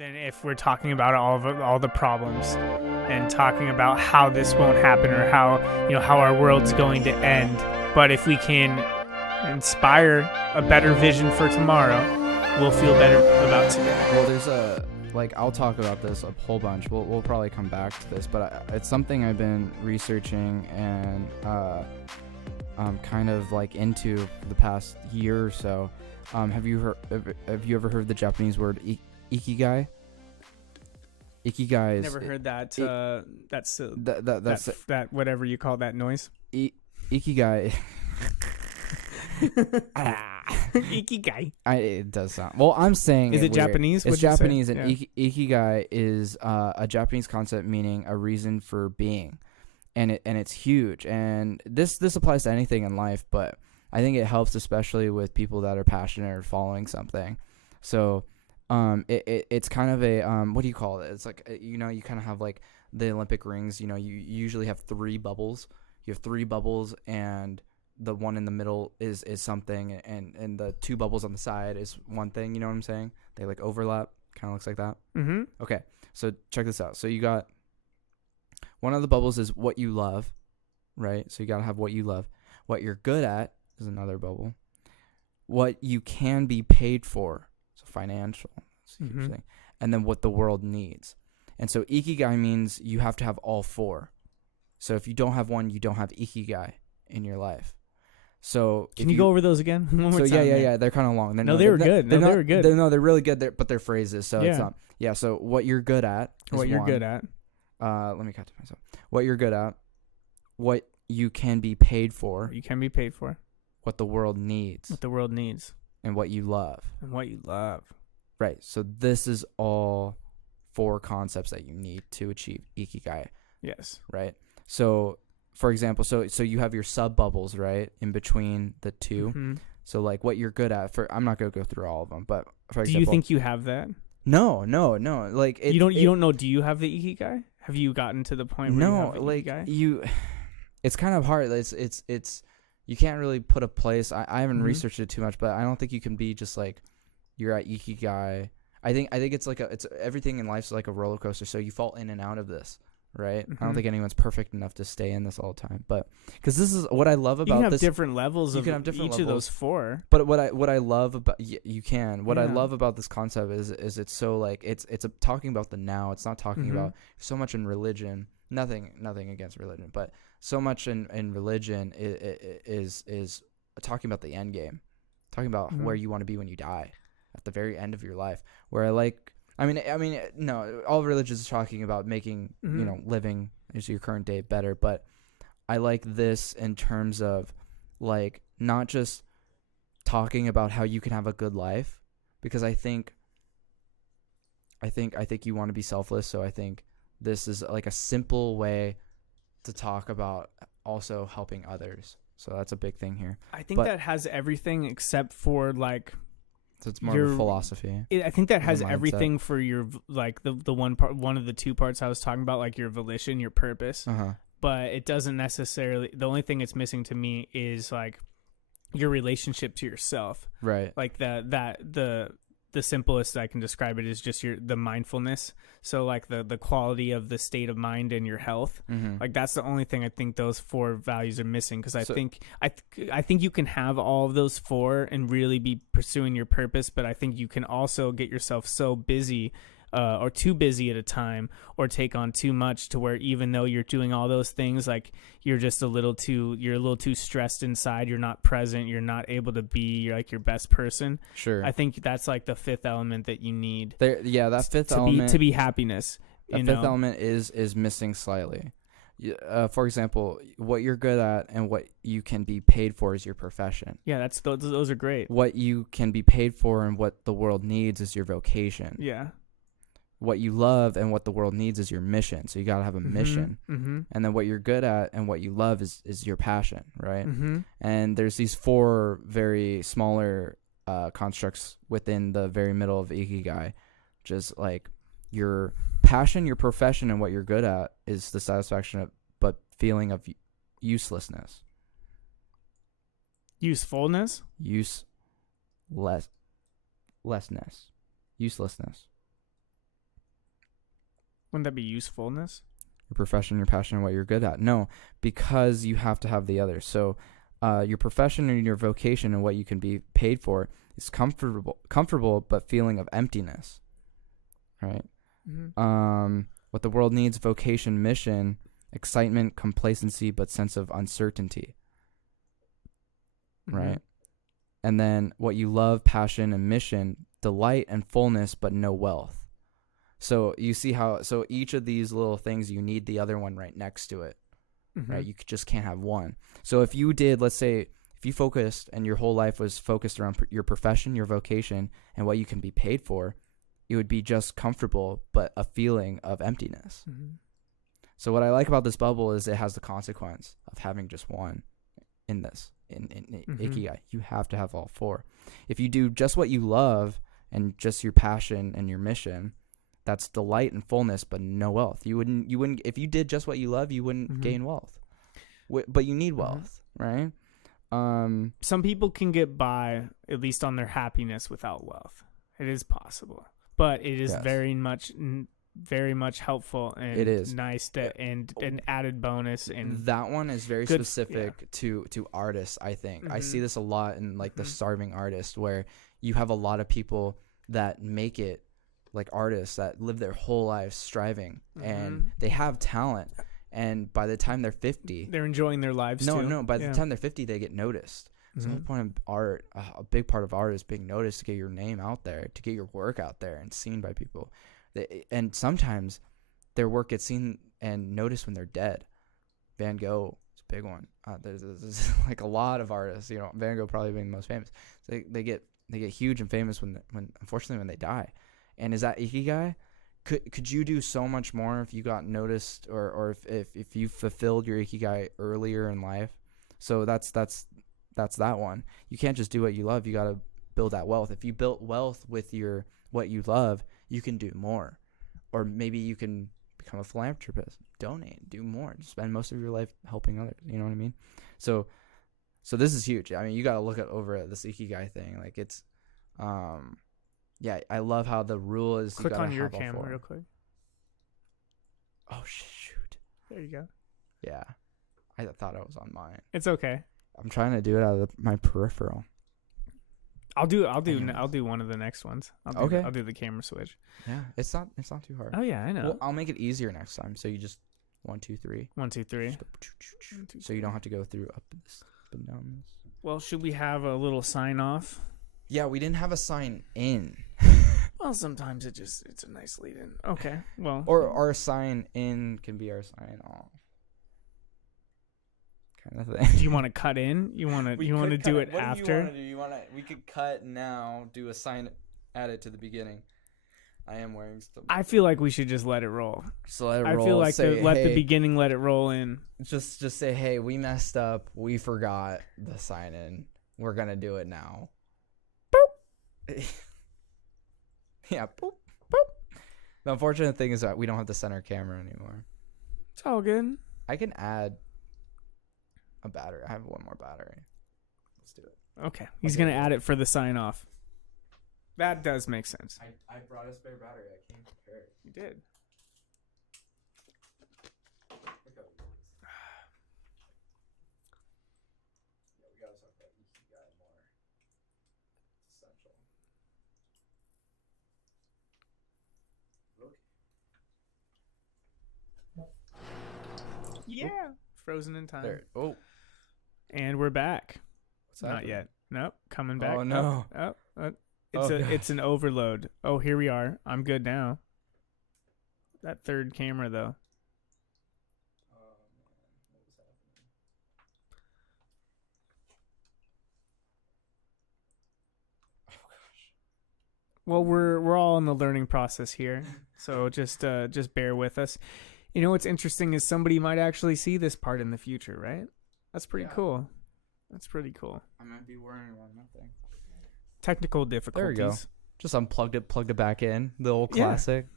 than if we're talking about all the problems and talking about how this won't happen or how our world's going to end. But if we can inspire a better vision for tomorrow, we'll feel better about today. Well, there's I'll talk about this a whole bunch. We'll probably come back to this, but it's something I've been researching and kind of like into the past year or so. Have you ever heard the Japanese word Ikigai? Ikigai is... Never heard that. That whatever you call that noise. Ikigai... Ikigai. It does sound... Well, I'm saying... Is it weird. Japanese? It's Japanese, and yeah. Ikigai is a Japanese concept meaning a reason for being. And it's huge. And this applies to anything in life, but I think it helps especially with people that are passionate or following something. So it's kind of a what do you call it? It's like you kind of have like the Olympic rings. You usually have 3 bubbles. You have 3 bubbles, and the one in the middle is something, and the 2 bubbles on the side is one thing. You know what I'm saying? They like overlap. Kind of looks like that. Mm-hmm. Okay, so check this out. So you got one of the bubbles is what you love, right? So you gotta have what you love. What you're good at is another bubble. What you can be paid for, so financial, mm-hmm. and then what the world needs. And so Ikigai means you have to have all 4. So if you don't have one, you don't have Ikigai in your life. So can you go over those again? One more time, yeah. They're kind of long. They were good. They were good. They're really good. But they're phrases. So yeah. It's not. Yeah. So what you're good at. What you're good at. Let me cut to myself. What you're good at. What you can be paid for. You can be paid for. What the world needs. What the world needs. And what you love. And what you love. Right. So this is all 4 concepts that you need to achieve Ikigai. Yes. Right. So, for example, so you have your sub bubbles, right, in between the 2. Mm-hmm. So like what you're good at. I'm not gonna go through all of them, but for example, do you think you have that? No. Like you don't know. Do you have the Ikigai? Have you gotten to the point where you have the Ikigai? It's kind of hard. It's you can't really put a place. I haven't mm-hmm. researched it too much, but I don't think you can be just like you're at Ikigai. I think it's like it's everything in life's like a roller coaster. So you fall in and out of this. Right, mm-hmm. I don't think anyone's perfect enough to stay in this all the time, but because this is what I love about this. You can have different levels of different each levels. of those 4. But what I love about you can what I Yeah. love about this concept is it's so like it's talking about the now. It's not talking mm-hmm. about so much in religion. Nothing against religion, but so much in religion is talking about the end game, talking about mm-hmm. where you want to be when you die, at the very end of your life. Where I mean, no, all religions are talking about making, mm-hmm. Living your current day better. But I like this in terms of, like, not just talking about how you can have a good life, because I think you want to be selfless. So I think this is like a simple way to talk about also helping others. So that's a big thing here. I think that has everything except for like. So it's more of a philosophy. I think that has everything for your like the one part, one of the 2 parts I was talking about, like your volition, your purpose. Uh-huh. But it doesn't necessarily. The only thing it's missing to me is like your relationship to yourself. Right. Like the simplest I can describe it is just the mindfulness. So like the quality of the state of mind and your health. Mm-hmm. Like that's the only thing I think those 4 values are missing, because I think you can have all of those 4 and really be pursuing your purpose, but I think you can also get yourself so busy or too busy at a time, or take on too much to where even though you're doing all those things, like you're a little too stressed inside. You're not present. You're not able to be like your best person. Sure. I think that's like the 5th element that you need. That 5th element to be happiness. That 5th element is missing slightly. For example, what you're good at and what you can be paid for is your profession. Yeah, those are great. What you can be paid for and what the world needs is your vocation. Yeah. What you love and what the world needs is your mission. So you got to have a mm-hmm. mission. Mm-hmm. And then what you're good at and what you love is your passion, right? Mm-hmm. And there's these 4 very smaller constructs within the very middle of Ikigai, which is like your passion, your profession, and what you're good at is the satisfaction of, but feeling of uselessness. Usefulness? Uselessness. Wouldn't that be usefulness? Your profession, your passion, and what you're good at. No, because you have to have the other. So your profession and your vocation and what you can be paid for is comfortable, but feeling of emptiness, right? Mm-hmm. What the world needs: vocation, mission, excitement, complacency, but sense of uncertainty, Mm-hmm. right? And then what you love: passion and mission, delight and fullness, but no wealth. So you see how, so each of these little things, you need the other one right next to it, Mm-hmm. right? You just can't have one. So if you did, let's say, if you focused and your whole life was focused around your profession, your vocation, and what you can be paid for, it would be just comfortable, but a feeling of emptiness. Mm-hmm. So what I like about this bubble is it has the consequence of having just one in this, in Mm-hmm. Ikigai. You have to have all four. If you do just what you love and just your passion and your mission, that's delight and fullness, but no wealth. You wouldn't, if you did just what you love, you wouldn't Mm-hmm. gain wealth. But you need wealth, right? Some people can get by, at least on their happiness, without wealth. It is possible, but it is Yes. very much helpful and It is nice and an added bonus. And that one is very good, specific to artists. I think I see Mhm. this a lot in like the Mhm. starving artist, where you have a lot of people that make it, like artists that live their whole lives striving, and Mhm. they have talent, and by the time they're 50, they're enjoying their lives too. by the time they're 50, they get noticed. So the whole Mhm. point of art, a big part of art, is being noticed, to get your name out there, to get your work out there and seen by people. And sometimes their work gets seen and noticed when they're dead. Van Gogh is a big one. There's like a lot of artists, Van Gogh probably being the most famous. So they get huge and famous when unfortunately when they die. And is that Ikigai? Could you do so much more if you got noticed, or if you fulfilled your Ikigai earlier in life? So that's that one. You can't just do what you love. You got to build that wealth. If you built wealth with what you love, you can do more. Or maybe you can become a philanthropist, donate, do more, spend most of your life helping others. You know what I mean? So this is huge. I mean, you got to look over this Ikigai thing. Like it's, yeah, I love how the rule is. Click you on your have all camera four. real quick. Oh shoot! There you go. Yeah, I thought I was on mine. It's okay. I'm trying to do it out of my peripheral. I'll do Anyways. one of the next ones. Okay. I'll do the camera switch. Yeah, it's not too hard. Oh yeah, I know. Well, I'll make it easier next time. So you just 1, 2, 3. 1, 2, 3. Just go so you don't have to go through up and down this. Well, should we have a little sign off? Yeah, we didn't have a sign in. Well, sometimes it's a nice lead in. Okay. Well, Or our sign in can be our sign off. Kind of thing. do you want to cut in? You want to do it after? We could cut now, do a sign, add it to the beginning. I am wearing stuff. I feel like we should just let it roll. So let it I roll. feel like say, let hey, the beginning let it roll in. Just say, hey, we messed up. We forgot the sign in. We're gonna do it now. Boop. Yeah. Boop. Boop. The unfortunate thing is that we don't have the center camera anymore. It's all good. I can add a battery. I have one more battery. Let's do it. Okay. He's gonna add it for the sign off. That does make sense. I brought a spare battery. I came prepared. You did. Look how easy this is. Yeah, we gotta talk about Ikigai more. It's essential. Okay. Yeah. Frozen in time. There. Oh, And we're back. what's Not happening? yet. Nope. Coming back. Oh no. It's an overload. Oh, here we are. I'm good now. That third camera though. Oh man, what was happening? Oh gosh. Well, we're all in the learning process here, so just bear with us. You know what's interesting is somebody might actually see this part in the future, right? That's pretty Yeah. cool. That's pretty cool. I might be wearing one. Nothing. Technical difficulties. There we go. Just unplugged it, plugged it back in. The old Yeah. classic.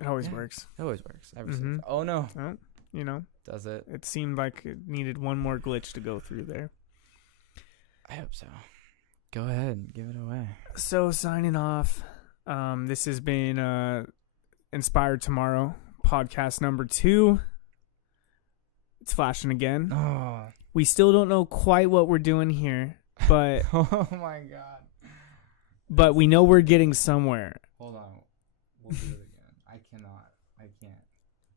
It always Yeah. works. It always works. Ever Mhm. since. Oh no. Well, you know, Does it? it seemed like it needed one more glitch to go through there. I hope so. Go ahead and give it away. So signing off. This has been Inspired Tomorrow podcast number 2. It's flashing again. Oh. We still don't know quite what we're doing here, but Oh my god. but we know we're getting somewhere. Hold on. We'll do it again. I cannot. I can't.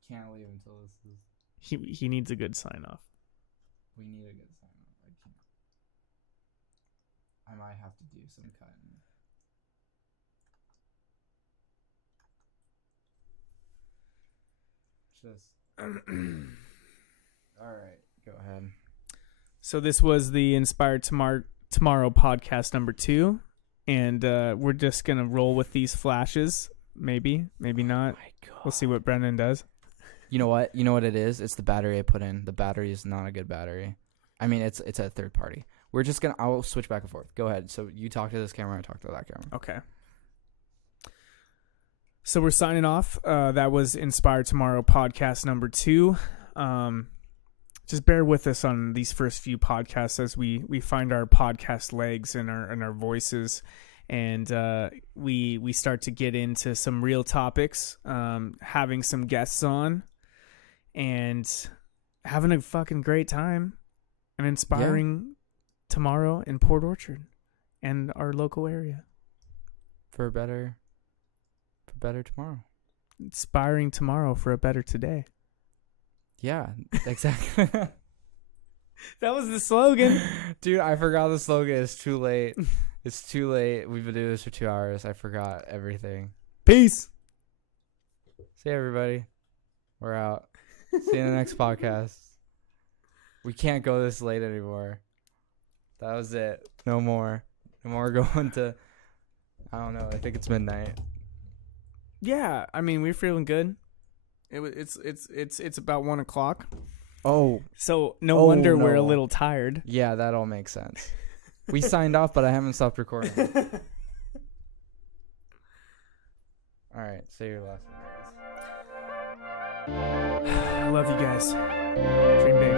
Can't leave until this is. He needs a good sign off. We need a good sign off. I can't. I might have to do some cutting. Just. All right. Go ahead. So this was the Inspired Tomorrow podcast number 2, and we're just gonna roll with these flashes. Maybe not. Oh my God. We'll see what Brendan does. You know what? You know what it is? It's the battery I put in. The battery is not a good battery. I mean, it's a third party. We're just gonna. I'll switch back and forth. Go ahead. So you talk to this camera. I talk to that camera. Okay. So we're signing off. That was Inspired Tomorrow podcast number 2. Just bear with us on these first few podcasts as we find our podcast legs and our voices, and we start to get into some real topics, having some guests on, and having a fucking great time, and inspiring tomorrow in Port Orchard and our local area For a better tomorrow. Inspiring tomorrow for a better today. Yeah, exactly. That was the slogan. Dude, I forgot the slogan. It's too late. It's too late. We've been doing this for 2 hours. I forgot everything. Peace. See you, everybody. We're out. See you in the next podcast. We can't go this late anymore. That was it. No more. No more going to, I don't know. I think it's midnight. Yeah, I mean, we're feeling good. It's about 1 o'clock. Oh. So no wonder no. we're a little tired. Yeah, that all makes sense. We signed off, but I haven't stopped recording. All right, say your last one. I love you guys. Dream big.